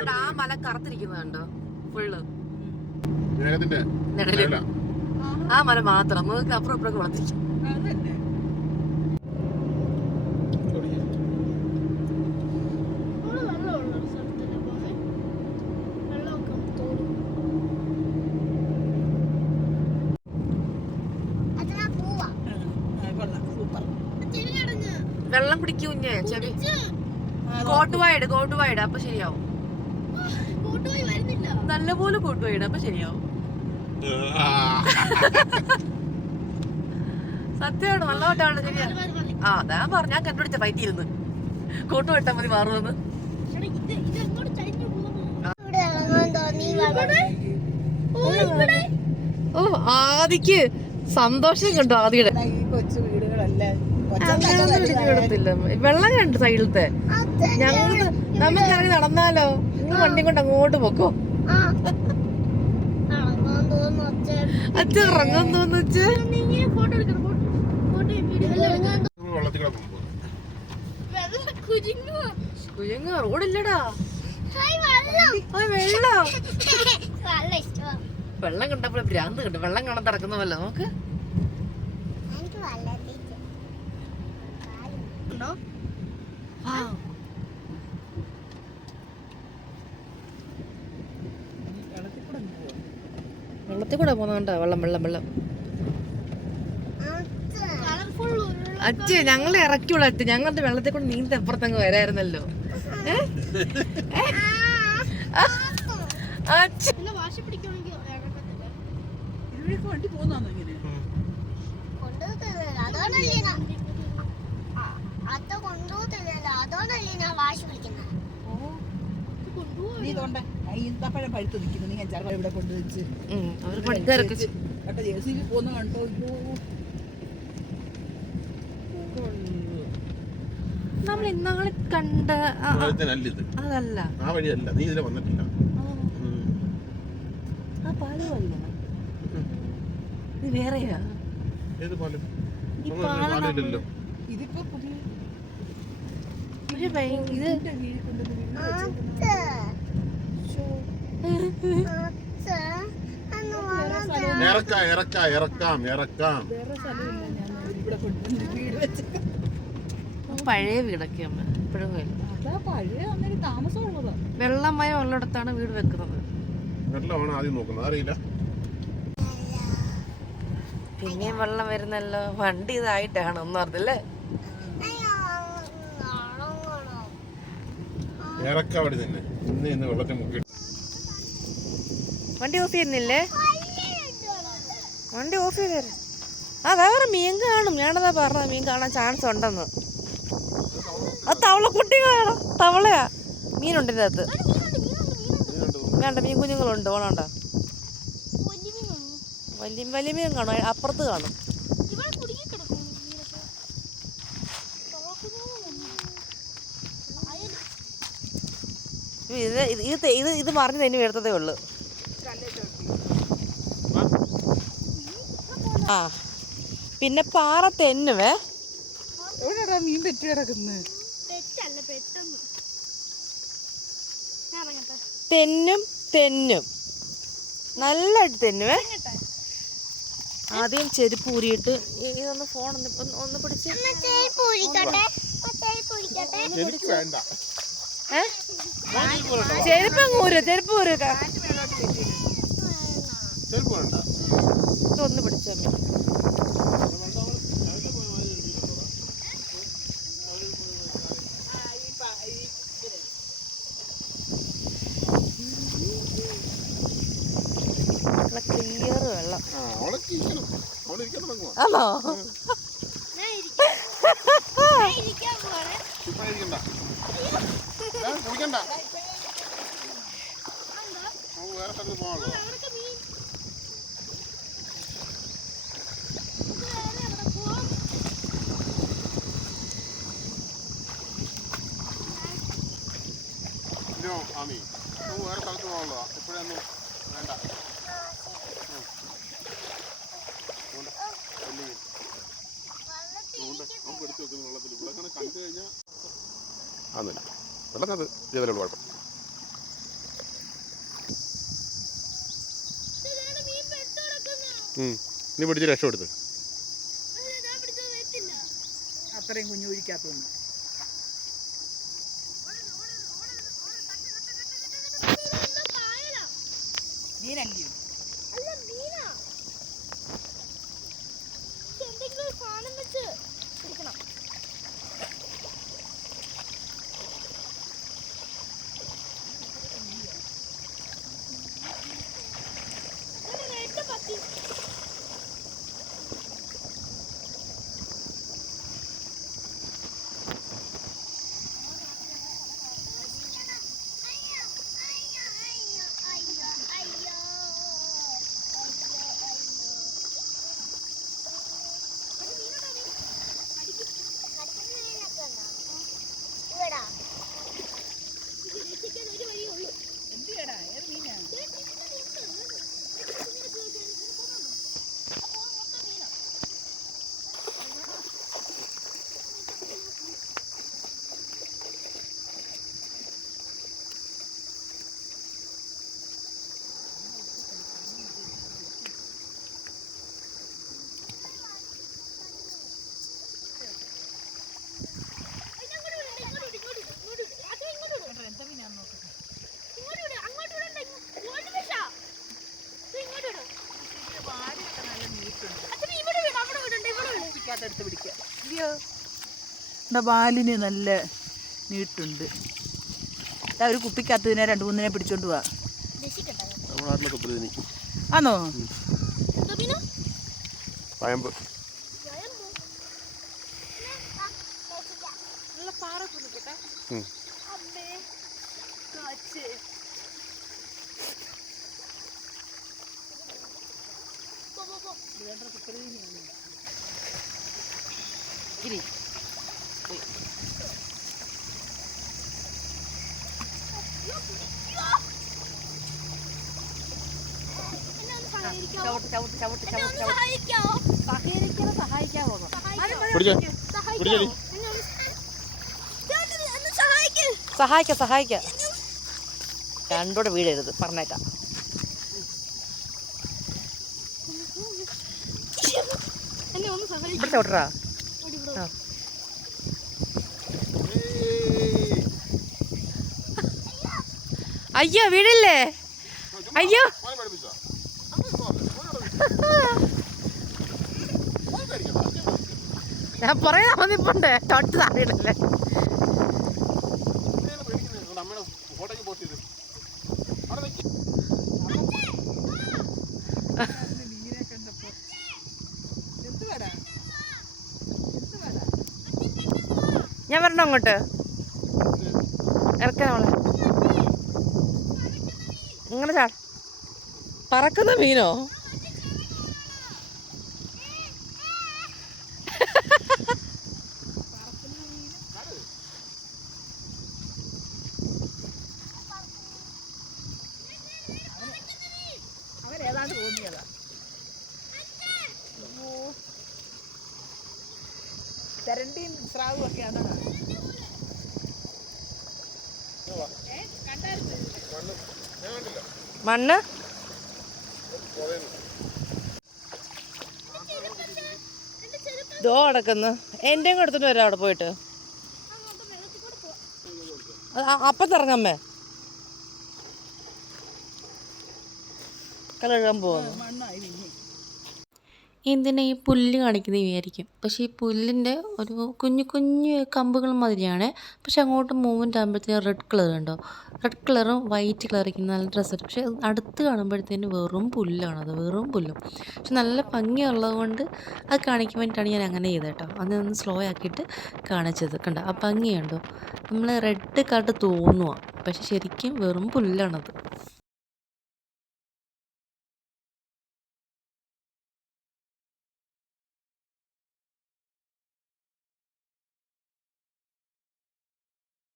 അതുകൊണ്ട് ആ മല കറുത്തിരിക്കുന്നുണ്ടോ ഫുള്ള് നിഴൽ. ആ മല മാത്രം. നമുക്ക് അപ്പുറം ഇപ്പുറം വളർത്തിരിക്കും. വെള്ളം കുടിക്കൂഞ്ഞേ ചെവി. കോട്ടുവായിട്ട് കോട്ടുവായിട് കോട്ടുവായിട് അപ്പൊ ശരിയാവും. നല്ലപോലെ കൊണ്ടുപോയിട. അപ്പൊ ശരിയാവും. സത്യമാണ്? നല്ലവട്ടാണ് ശരിയാ? മതി, മതി, മതി. ആ അതാ പറഞ്ഞ. ഞാൻ കണ്ടുപിടിച്ച ഫൈറ്റ് ഇരുന്ന്. കോട്ട് വെട്ടാ മതി മാറുമെന്ന്. ഓ, ആദിക്ക് സന്തോഷം കണ്ടു ആദിയുടെ. വെള്ളം കണ്ടു സൈഡിലത്തെ. ഞങ്ങൾ നമുക്ക് ഇറങ്ങി നടന്നാലോ? നിങ്ങൾ വണ്ടി കൊണ്ട് അങ്ങോട്ട് പോക്കോ. അച്ഛൻ. ഇറങ്ങാൻ തോന്നുന്നു വെള്ളം റോഡില്ലടാ വെള്ളം. കണ്ടപ്പോൾ ഭ്രാന്ത് കണ്ടു വെള്ളം കാണാൻ നടക്കുന്ന പോലെ വെള്ളത്തിൽ ഉണ്ടോ? വെള്ളത്തിൽ കൂടെ അങ്ങ് പോവാം. വെള്ളത്തിൽ കൂടെ പോകുന്നുണ്ടോ വെള്ളം വെള്ളം വെള്ളം. അച്ഛ ഞങ്ങളെ ഇറക്കിയുള്ള അച്ഛ. ഞങ്ങളുടെ വെള്ളത്തിൽ കൂടെ നീന്തി അപ്പുറത്തങ്ങ് വരായിരുന്നല്ലോ. നീ തോണ്ടേ ഈന്തപ്പഴം പഴുത്ത് നിൽക്കുന്നു. നീ അഞ്ചാറ് ഇവിടെ കൊണ്ടുവച്ച്. കേട്ടോ ജെ സി ബി പോകുന്ന കണ്ടോ? അയ്യോ നമ്മൾ ഇന്നാളെ കണ്ട അതല്ല. ആ വഴിയല്ല. നീ ഇതിലെ വന്നിട്ടില്ല. ആ. ആ വഴിയാണ് ഇത് വേറെയാ? ഏത് പാലം? ഈ പാലം ഇതിപ്പോ പുതിയ ഇത് ഇതിന്റെ ഇറക്കാം ഇറക്കാം ഇറക്കാം ഇറക്കാം. വേറെ സ്ഥലമില്ല ഞാൻ ഇവിടെ കൊണ്ടുവന്ന് വീട് വെച്ച് പഴയ വീടൊക്കെ അമ്മ ഇപ്പോഴും വെള്ളമയം ഉള്ളിടത്താണ് വീട് വെക്കുന്നത്. വെള്ളമാണ് ആദ്യം നോക്കുന്നത്. അറിയില്ല. പിന്നെയും വെള്ളം വരുന്നല്ലോ. വണ്ടി ഇതായിട്ടാണ് ഒന്നും അറിഞ്ഞല്ലേ ഇറക്കാം അവിടെ തന്നെ. ഇന്ന് ഇന്ന് വെള്ളത്തിൽ മുക്കി വണ്ടി ഓഫ് ചെയ്യുന്നില്ലേ? വണ്ടി ഓഫ് ചെയ്തേരെ. ആ വേറെ മീൻ കാണും. ഞാനതാ പറഞ്ഞത് മീൻ കാണാൻ ചാൻസ് ഉണ്ടെന്ന്. അത് തവള കുട്ടികളാണ്? തവളയാ. മീനുണ്ട് ഇതിനകത്ത്. വേണ്ട മീൻ കുഞ്ഞുങ്ങളുണ്ട്. ഓണണ്ട. വലിയ വലിയ മീൻ കാണും. അപ്പുറത്ത് കാണും. ഇത് ഇത് ഇത് ഇത് മറിഞ്ഞ് തന്നെ വരുത്തതേ ഉള്ളു. ആ. പിന്നെ പാറ തെന്നുവേ. എവിടെടാ മീൻ പെറ്റി കിടക്കുന്നത് തെന്നും തെന്നും. നല്ലതായിട്ട് തെന്നുവേ. ആദ്യം ചെരുപ്പ് ഊരിയിട്ട് ഇതൊന്ന് ഫോൺ ഒന്ന് ഒന്ന് ഒന്ന് പിടിച്ച് ചെരുപ്പ് ഊര് ചെരുപ്പ് ഊരുക ചെരുപ്പ് വേണ്ട. ഇതൊന്ന് പിടിച്ചോ അമ്മേ. നല്ല ക്ലിയർ വെള്ളം. ആണോ? കണ്ടു വെള്ളത്തിനകത്ത് നീ പിടിച്ച് രക്ഷപ്പെടുത്ത് അത്രയും കുഞ്ഞു ഒഴിക്കാത്ത നീനല്ലയോ ഇവിടെ വാലിന് നല്ല നീട്ടുണ്ട്. ഒരു കുപ്പിക്കകത്ത് തന്നെ രണ്ട് മൂന്നിനെ പിടിച്ചോണ്ട് പോവാ ആന്നോ? ആണോ വയമ്പോ. പിന്നെ, സഹായിക്കാവോ? സഹായിക്ക സഹായിക്ക്. രണ്ടൂടെ വീഴരുത് പറഞ്ഞേക്കാം. ഇവിടെ ചോട്ടറാ ഓടി വിടോ. ആ. അയ്യോ വീടില്ലേ? അയ്യോ. ഞാൻ പറയാൻ വന്നിപ്പുണ്ട് തൊട്ട് താഴെ ഞാൻ വരണോ അങ്ങോട്ട്? ഇറക്കാം അവളെ ഇങ്ങനെ ചാ പറക്കുന്ന മീനോ? തെരണ്ടിയും സ്രാവും ഒക്കെ അതാണ് മണ്ണ് ഞാൻ കണ്ടില്ല മണ്ണ്. ദോ അടക്കുന്നു. എന്റെയും കൊടുത്തിട്ട് വരാം അവിടെ പോയിട്ട്. അപ്പത്തിറങ്ങമ്മേ കലഴാൻ പോകുന്നു എന്തിനാ ഈ പുല്ല് കാണിക്കുന്നത് വിചാരിക്കും. പക്ഷേ ഈ പുല്ലിന്റെ ഒരു കുഞ്ഞു കുഞ്ഞു കമ്പുകൾ മാതിരിയാണ്. പക്ഷെ അങ്ങോട്ട് മൂവ്മെന്റ് ആകുമ്പോഴത്തേക്കും റെഡ് കളർ ഉണ്ടോ റെഡ് കളറും വൈറ്റ് കളറൊക്കെ നല്ല ഡ്രസ്സായിട്ട് പക്ഷേ അടുത്ത് കാണുമ്പോഴത്തേന് വെറും പുല്ലാണ് അത് വെറും പുല്ലും. പക്ഷെ നല്ല ഭംഗിയുള്ളത് കൊണ്ട് അത് കാണിക്കാൻ വേണ്ടിയിട്ടാണ് ഞാൻ അങ്ങനെ ചെയ്തത് കേട്ടോ. അത് ഒന്ന് സ്ലോ ആക്കിയിട്ട് കാണിച്ചത്. കണ്ടോ? ആ ഭംഗിയുണ്ടോ? നമ്മൾ റെഡ് കാർഡ് തോന്നുക പക്ഷെ ശരിക്കും വെറും പുല്ലാണത്.